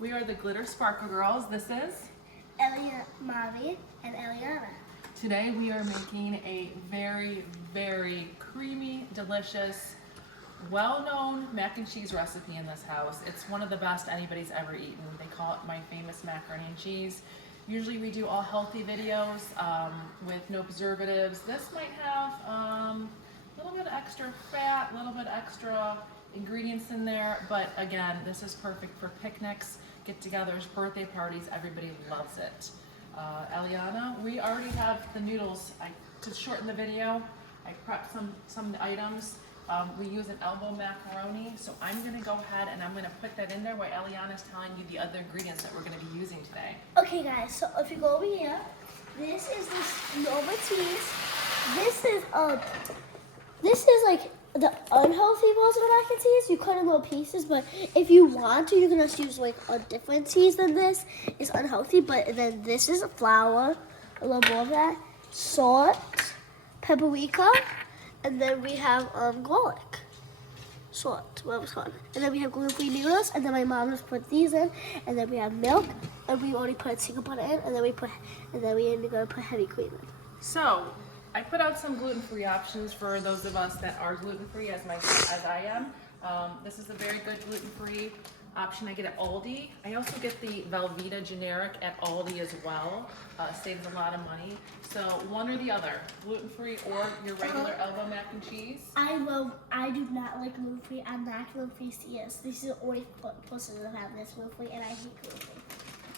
We are the Glitter Sparkle Girls. This is Elia, Mavi, and Eliana. Today we are making a very, very creamy, delicious, well-known mac and cheese recipe in this house. It's one of the best anybody's ever eaten. They call it my famous macaroni and cheese. Usually we do all healthy videos with no preservatives. This might have a little bit of extra fat, a little bit extra ingredients in there, but again, this is perfect for picnics, get-togethers, birthday parties. Everybody loves it. Eliana, we already have the noodles. To shorten the video, I prepped some items. We use an elbow macaroni, so I'm gonna go ahead and I'm gonna put that in there while Eliana's telling you the other ingredients that we're gonna be using today. Okay guys, so if you go over here, this is this Nova cheese. This is like the unhealthy version of mac and cheese. You cut in little pieces, but if you want to, you can just use like a different cheese than this. It's unhealthy, but then this is flour, a little more of that, salt, paprika, and then we have garlic. Salt, what was called. And then we have gluten-free noodles, and then my mom just put these in, and then we have milk, and we already put chicken butter in, and then we ended up put heavy cream in. So, I put out some gluten-free options for those of us that are gluten-free as I am. This is a very good gluten-free option I get at Aldi. I also get the Velveeta generic at Aldi as well. Saves a lot of money. So one or the other, gluten-free or your regular elbow mac and cheese. I do not like gluten-free. I'm not gluten-free. Yes, this is the only person that have this gluten-free, and I hate gluten-free.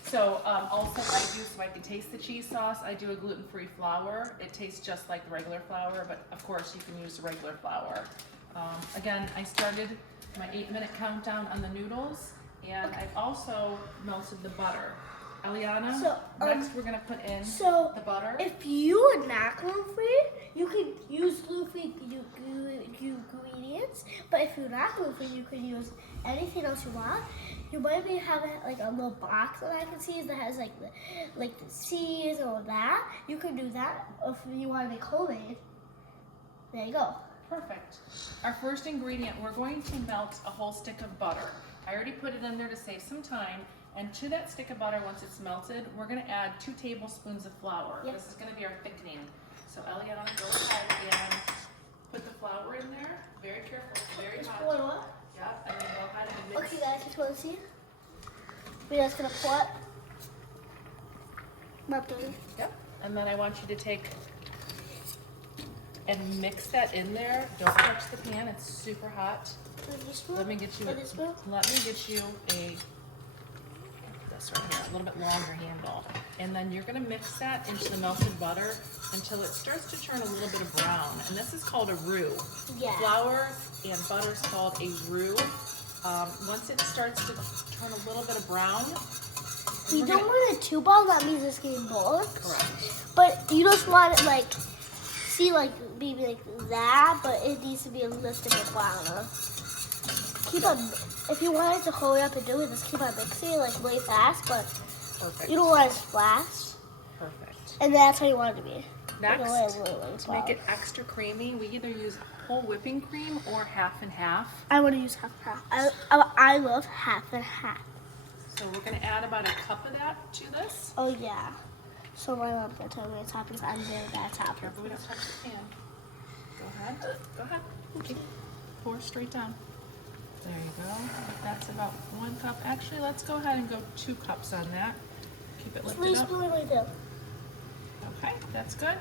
So also so I can taste the cheese sauce, I do a gluten-free flour. It tastes just like the regular flour, but of course you can use the regular flour. Again, I started my 8-minute countdown on the noodles, and I've also melted the butter. Eliana, next we're gonna put in the butter. If you are not gluten-free, you can use gluten-free ingredients, but if you're not gluten-free, you can use anything else you want. You might be having like a little box of mac and cheese that has like the cheese and all that. You can do that if you want to make homemade. There you go. Perfect. Our first ingredient, we're going to melt a whole stick of butter. I already put it in there to save some time. And to that stick of butter, once it's melted, we're going to add 2 tablespoons of flour. Yep. This is going to be our thickening. So Eliana, go ahead and put the flour in there. Very careful. It's very hot. Boil. Yep. And then go ahead and mix. Okay, guys, you want to see? We're just going to pour it. Yep. And then I want you to take and mix that in there. Don't touch the pan. It's super hot. Let me get you a this right here, a little bit longer handle. And then you're gonna mix that into the melted butter until it starts to turn a little bit of brown. And this is called a roux. Yeah. Flour and butter is called a roux. Once it starts to turn a little bit of brown, you don't want it too brown, that means it's getting boiled. Correct. But you just want it like, see like maybe like that, but it needs to be a little bit browner. Keep on, if you want it to hurry up and do it, just keep on mixing it like really fast, but perfect. You don't want it to splash. Perfect. And that's how you want it to be. Next, to make it extra creamy, we either use whole whipping cream or half and half. I want to use half and half. I love half and half. So we're going to add about a cup of that to this. Oh yeah. So my mom's going to tell me what's happening. I'm very bad at topping. Careful we don't touch the pan. Go ahead. Go ahead. Okay. Pour straight down. There you go. That's about 1 cup. Actually, let's go ahead and go 2 cups on that. Keep it lifted up. Spoon it right there. Okay, that's good.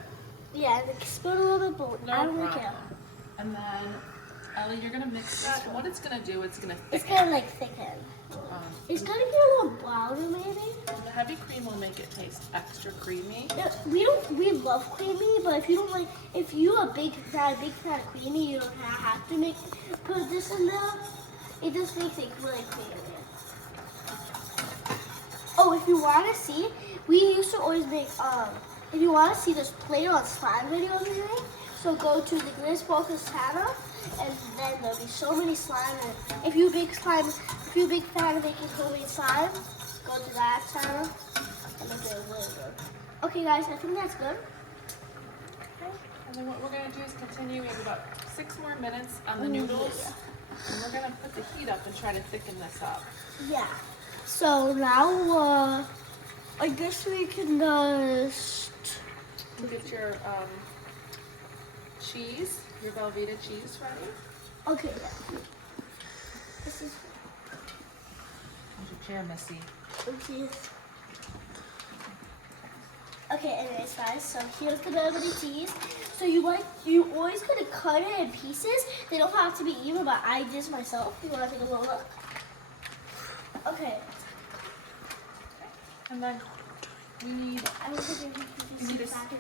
Yeah, spoon a little bit, but No I don't problem. really care. And then, Ellie, you're gonna mix that. What it's gonna do, it's gonna thicken. It's gonna like thicken. It's gonna get a little browner maybe. The heavy cream will make it taste extra creamy. We love creamy, but if you don't like, if you're a big fan of creamy, you don't have to put this in there. It just makes it really creamy. Oh, if you want to see, we used to always make, if you want to see this play on slime videos we make, so go to the Glitter Sparkles channel, and then there'll be so many slime. And if you're a big fan of making homemade slime, go to that channel, and make it really good. Okay guys, I think that's good. Okay. And then what we're gonna do is continue. We have about 6 more minutes on the noodles. Yeah. And we're gonna put the heat up and try to thicken this up. Yeah. So now, I guess we can just. You get your cheese, your Velveeta cheese ready. Okay, yeah. This is. Hold your chair, Missy. Okay. Okay, anyways, guys, so here's the Velveeta cheese. So you always gotta cut it in pieces. They don't have to be even, but I did this myself. You wanna take a little look? Okay. And then we need. I don't think You need a back in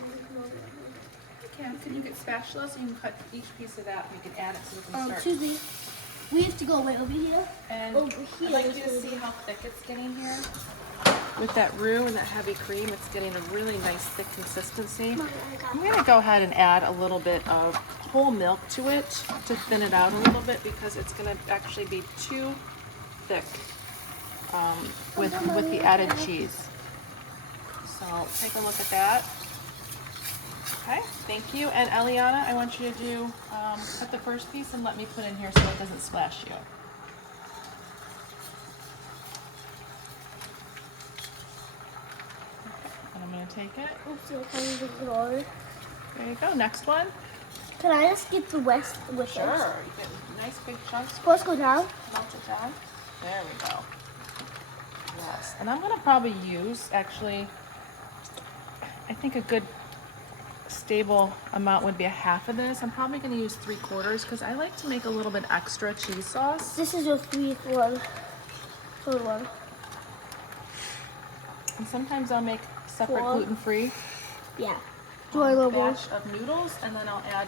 Can you get spatulas? So you can cut each piece of that. And you can add it so we can start. excuse me. We have to go way over here. And Over here. I'd like you to see how thick it's getting here. With that roux and that heavy cream, it's getting a really nice thick consistency. I'm gonna go ahead and add a little bit of whole milk to it to thin it out a little bit because it's gonna actually be too thick with the added cheese. So take a look at that. Okay, thank you. And Eliana, I want you to do cut the first piece and let me put in here so it doesn't splash you. And I'm gonna take it. Oops, I can't even get order. There you go. Next one. Can I just get the rest with Sure. this? You get nice big chunks. Supposed to go down? Melt it down. There we go. Yes. And I'm gonna probably use actually. I think a good stable amount would be a half of this. I'm probably gonna use 3/4 because I like to make a little bit extra cheese sauce. This is your third one. And sometimes I'll make separate 4. gluten-free Yeah. Do I know more? batch of noodles, and then I'll add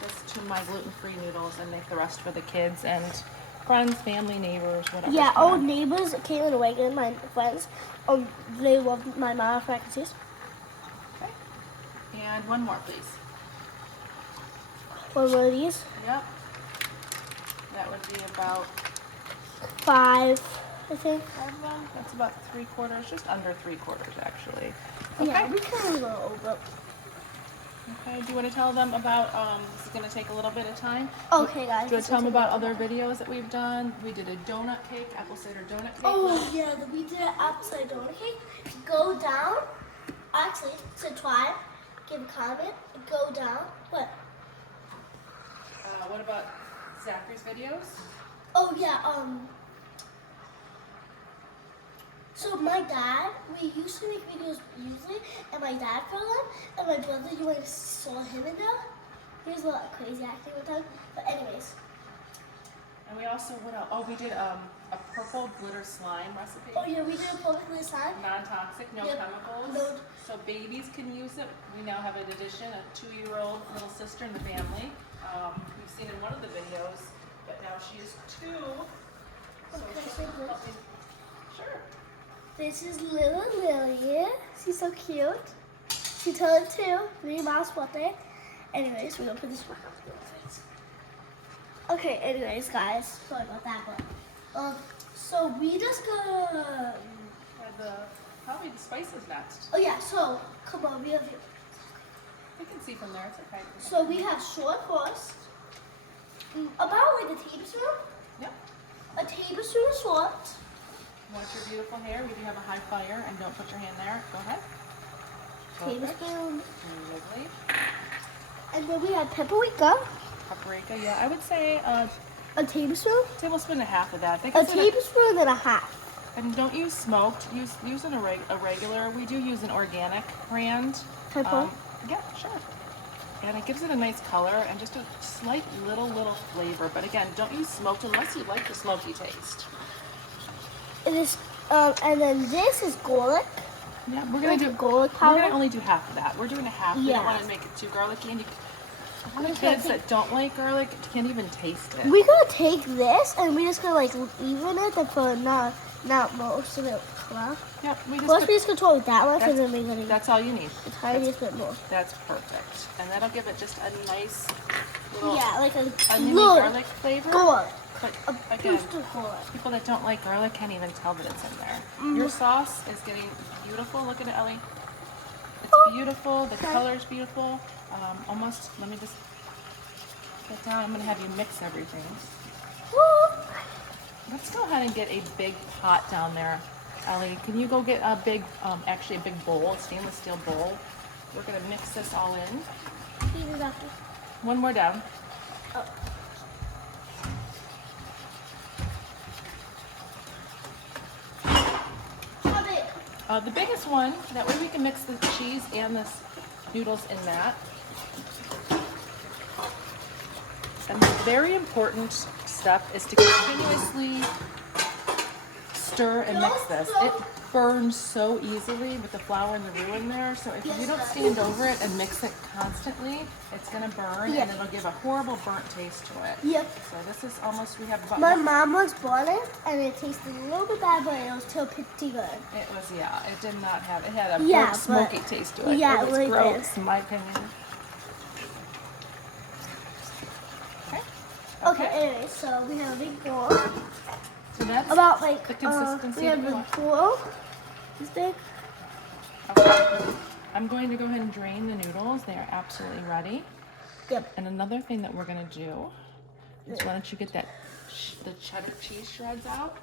this to my gluten-free noodles and make the rest for the kids and friends, family, neighbors, whatever. Yeah, oh, neighbors, Caitlin and Reagan, my friends, they love my mac and cheese. Okay. And one more, please. One of these? Yep. That would be about 5, I think. 5 of them. That's about 3/4, just under 3/4 actually. Yeah, Okay. we can go over. Okay. Do you want to tell them about? This is going to take a little bit of time. Okay, guys. Do you want to tell them about other videos that we've done? We did a donut cake, apple cider donut cake. Oh, yeah, we did an upside down cake. Go down. Actually, subscribe, give a comment, go down. What? What about Zachary's videos? Oh, yeah, so my dad, we used to make videos usually, and my dad fell in, and my brother, you might have saw him in there. He was a lot crazy acting with time. But anyways. And we also, what else? Oh, we did a purple glitter slime recipe. Oh yeah, we did a public this time. Non-toxic, no Yep. chemicals. No. So babies can use it. We now have an addition, a 2-year-old little sister in the family. We've seen in one of the videos, but now she is 2. So Okay, she'll so help me. Sure. This is little Lily. She's so cute. She turned 2, Minnie Mouse birthday. Anyways, we're gonna put this one. Okay, anyways, guys, sorry about that, but so we just gonna. Probably the spices next. Oh yeah, so come on, we have. You can see from there. It's okay. So we have short first, about like a tablespoon. Yep. A tablespoon of salt. Watch your beautiful hair. We do have a high fire, and don't put your hand there. Go ahead. Tablespoon. Lovely. And then we have paprika. Paprika, yeah. I would say A tablespoon. tablespoon and a half of that. A tablespoon and a half. And don't use smoked. Use a regular. We do use an organic brand. Can I pour? Yeah, sure. And it gives it a nice color and just a slight little flavor. But again, don't use smoked unless you like the smoky taste. It is, and then this is garlic. Yeah, we're gonna do garlic We're powder. gonna only do half of that. We're doing a half. We Yeah. don't want to make it too garlicky. And a lot of gonna kids that don't like garlic can't even taste it. We're gonna take this and we're just gonna like even it and put not most of it color. Yep, we just First put- we just control it that much and that's, then we're gonna that's all you need. the tiniest bit more. That's perfect. And that'll give it just a nice little Yeah, like a oniony little garlic flavor. garlic. But A again, boost of garlic. people that don't like garlic can't even tell that it's in there. Mm-hmm. Your sauce is getting beautiful. Look at it, Ellie. It's beautiful. The color's beautiful. Almost, let me just get down. I'm going to have you mix everything. Woo! let's go ahead and get a big pot down there. Ellie, can you go get a big, actually a big bowl, a stainless steel bowl? We're gonna mix this all in. Easy, doctor. One more down. Oh. How big? The biggest one, that way we can mix the cheese and the noodles in that. And the very important step is to continuously stir and mix this. It burns so easily with the flour and the roux in there, so if you don't stand over it and mix it constantly, it's gonna burn and it'll give a horrible burnt taste to it. Yep. So this is almost, we have about... My mom once bought it, and it tasted a little bit bad, but it was still pretty good. It was, yeah, it did not have, it had a Yeah, burnt, smoky but- taste to it. yeah, it was it really gross, in my opinion. Okay, anyway, so we have a big bowl. So that's About like, the consistency we have that we a want. bowl. This big. Okay. I'm going to go ahead and drain the noodles. They are absolutely ready. Yep. And another thing that we're gonna do is why don't you get that the cheddar cheese shreds out?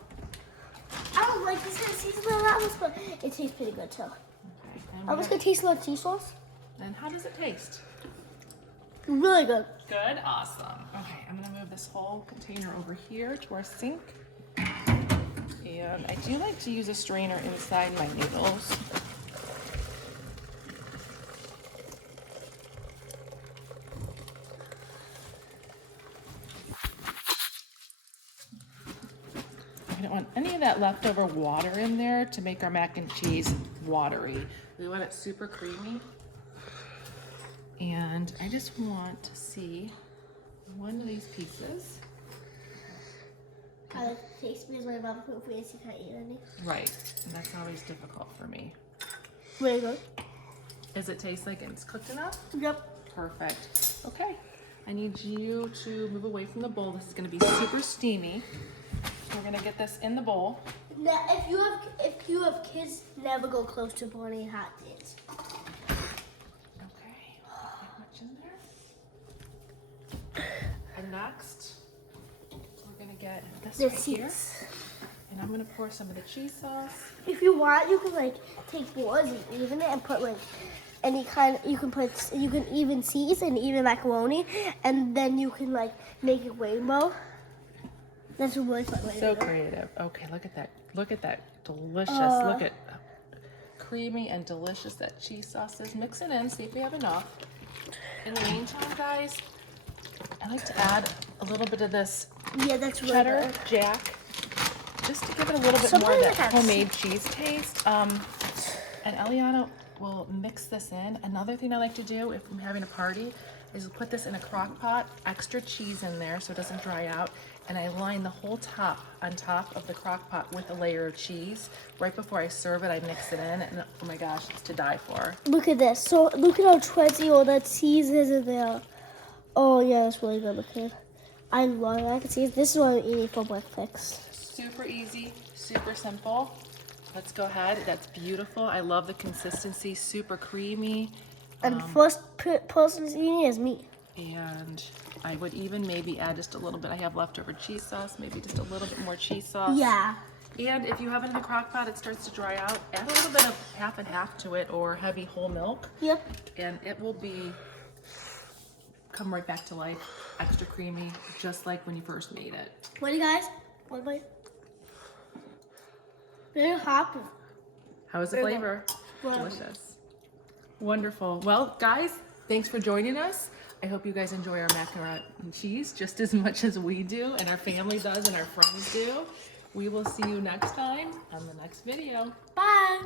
I don't like this season a lot, but it tastes pretty good too. Okay. And, I was gonna taste a lot of cheese sauce. and how does it taste? Really good. Good, awesome. Okay, I'm gonna move this whole container over here to our sink. And I do like to use a strainer inside my noodles. I don't want any of that leftover water in there to make our mac and cheese watery. We want it super creamy. And I just want to see one of these pieces. I like the taste because my mom put fancy can't eat any. Right, and that's always difficult for me. Really good. Does it taste like it's cooked enough? Yep. Perfect. Okay, I need you to move away from the bowl. This is gonna be super steamy. We're gonna get this in the bowl. Now, if you have kids, never go close to boiling hot things. Okay, not much in there. And next, we're gonna get this The right here. seeds. And I'm gonna pour some of the cheese sauce. If you want, you can like take boards and even it and put like any kind. You can even cheese and even macaroni, and then you can like make it rainbow. That's a really fun way to So do it. creative. Okay, look at that. Look at that delicious. Look at creamy and delicious that cheese sauce is. Mix it in, see if we have enough. In the meantime, guys, I like to add a little bit of this Yeah, that's really cheddar good. jack, just to give it a little bit more of Sometimes that it has homemade cheese taste. And Eliana will mix this in. Another thing I like to do if I'm having a party is put this in a crock pot, extra cheese in there so it doesn't dry out, and I line the whole top on top of the crock pot with a layer of cheese. Right before I serve it, I mix it in, and oh my gosh, it's to die for. Look at this. So look at how trendy all that cheese is in there. Oh yeah, that's really good looking. I love mac and cheese. This is what I'm eating for breakfast. Super easy, super simple. Let's go ahead. That's beautiful. I love the consistency, super creamy. And first person eating is me. And I would even maybe add just a little bit. I have leftover cheese sauce, maybe just a little bit more cheese sauce. Yeah. And if you have it in the crock pot, it starts to dry out. Add a little bit of half and half to it or heavy whole milk. Yep. And it will come right back to life. Extra creamy, just like when you first made it. What do you guys? One bite. Very hot. How is the Very flavor? well. Delicious. Wonderful. Well, guys, thanks for joining us. I hope you guys enjoy our macaroni and cheese just as much as we do, and our family does, and our friends do. We will see you next time on the next video. Bye.